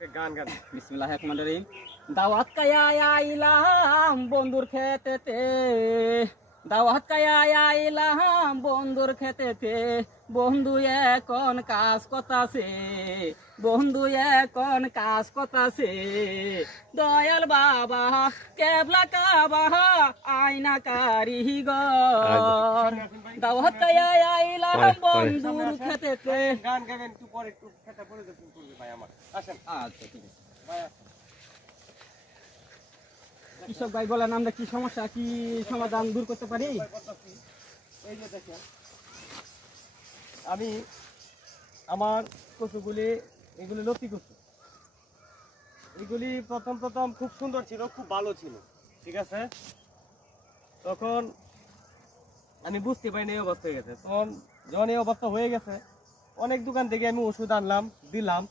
গান গান বিসমিল্লাহির রহমানির রহিম। দাওয়াত কায়া আইলাম বন্ধুর খেতেতে, দাওয়াত কায়া আইলাম বন্ধুর খেতেতে। বন্ধু এখন কাজ করতাছে, বন্ধু এখন কাজ করতাছে। দয়াল বাবা কেবলা কাবা আয়না কারিগর। দাওয়াত কায়া আইলাম বন্ধুর খেতেতে। গান গাবেন একটু পরে একটু খেতে পরিদর্শন করবে ভাই আমার আসেন। আচ্ছা ঠিক আছে। ভাই আসেন। কৃষক ভাই বলেন, আমরা কি সমস্যা, কি সমাধান দূর করতে পারি? এই যে দেখেন, আমি আমার কচুগুলি এগুলি লতি কচু, এগুলি প্রথম খুব সুন্দর ছিল, খুব ভালো ছিল, ঠিক আছে। তখন আমি বুঝতে পারিনি এই অবস্থা হয়ে গেছে। তখন যখন এই অবস্থা হয়ে গেছে, অনেক দোকান থেকে আমি ওষুধ আনলাম, দিলাম,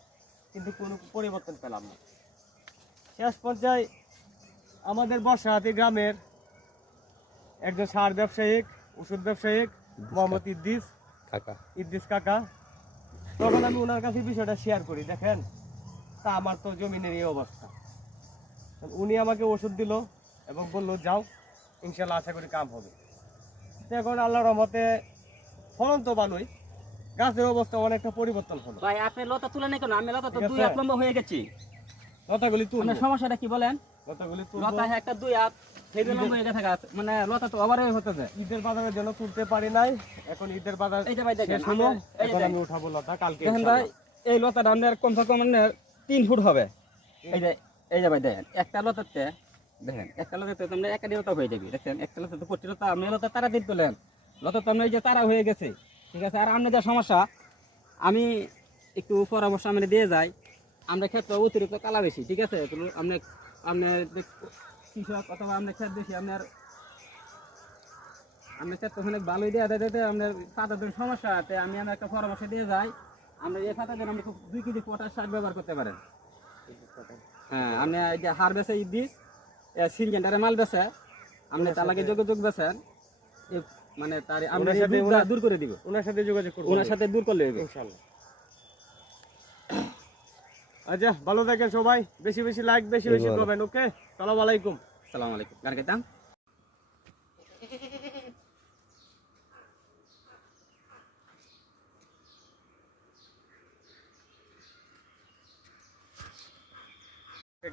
কিন্তু কোনো পরিবর্তন পেলাম না। শেষ পর্যায়ে আমাদের বর্ষাহাটি গ্রামের একজন সার ব্যবসায়িক, ওষুধ ব্যবসায়িক মোহাম্মদ ইদ্রিস কাকা, তখন আমি ওনার কাছে বিষয়টা শেয়ার করি। দেখেন, তা আমার তো জমিনের এই অবস্থা। উনি আমাকে ওষুধ দিল এবং বললো যাও, ইনশাল্লাহ আশা করি কাম হবে। এখন আল্লাহর রহমতে ফলন তো ভালোই, গাছের অবস্থা অনেকটা পরিবর্তন হলো। ভাই আপনি লতা তুলে নেই কেন? আমি লতা তো ঠিক আছে। 2 হাত লম্বা হয়ে গেছি। লতাগুলি তুলবো, আপনার সমস্যাটা কি বলেন? লতাগুলি লতা তুলবো। একটা 2 হাত হেভি লম্বা হয়ে গেছে গাছ, মানে লতা তো ওভারই হতেছে। ঈদের বাজারের জন্য তুলতে পারি নাই, এখন ঈদের বাজার এই যে ভাই দেখেন, শেষ হলো, এই যে এখন দেখেন। আমি উঠাবো লতা কালকে দেখেন ভাই, ইনশাআল্লাহ। এই লতাটা আপনার কমসে কম 3 ফুট হবে। এই যে ভাই দেখেন, একটা লতাতে দেখেন, একটা লতাতে তো আমরা একাডি লতা হয়ে যাবে। দেখেন একটা লতাতে 25 লতা, আপনি লতা তারা দিতে পেলেন, লতা তো আপনার এই যে তারা হয়ে গেছে, ঠিক আছে। আর আপনার যা সমস্যা, আমি একটু পরামর্শ আমরা দিয়ে যাই। আমরা ক্ষেত্রে অতিরিক্ত কালা বেশি, ঠিক আছে। তো আপনার আপনার কৃষক অথবা আপনার ক্ষেত বেশি, আপনার ক্ষেত্রে অনেক ভালোই দেওয়া দিতে আপনার পাতাদের সমস্যা আছে। আমি আমার একটা পরামর্শ দিয়ে যাই, আমরা এই পাতাদের আমরা খুব 2 কেজি পটাশ সার ব্যবহার করতে পারেন। হ্যাঁ, আপনি এই যে হার বেছে দিস সিনজেন্টারে মাল বেছে, আপনি তার লাগে যোগাযোগ বেছেন, মানে তার আমরা দূর করে দিব। ওনার সাথে যোগাযোগ করবো, ওনার সাথে দূর করলে হবে ইনশাআল্লাহ। আচ্ছা, ভালো থাকেন সবাই, বেশি বেশি লাইক, বেশি বেশি করবেন। ওকে, আসসালামু আলাইকুম। আসসালামু আলাইকুম। গান গাইতাম।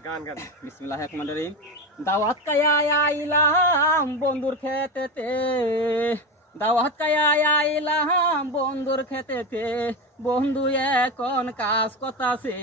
গান গান বিসমিল্লাহির রহমানির রহিম। দাওয়াত কায়া আইলাম বন্ধুর খেতেতে, দাওয়াত কায়া আইলাম বন্ধুর খেতেতে। বন্ধু এখন কাজ করতাছে।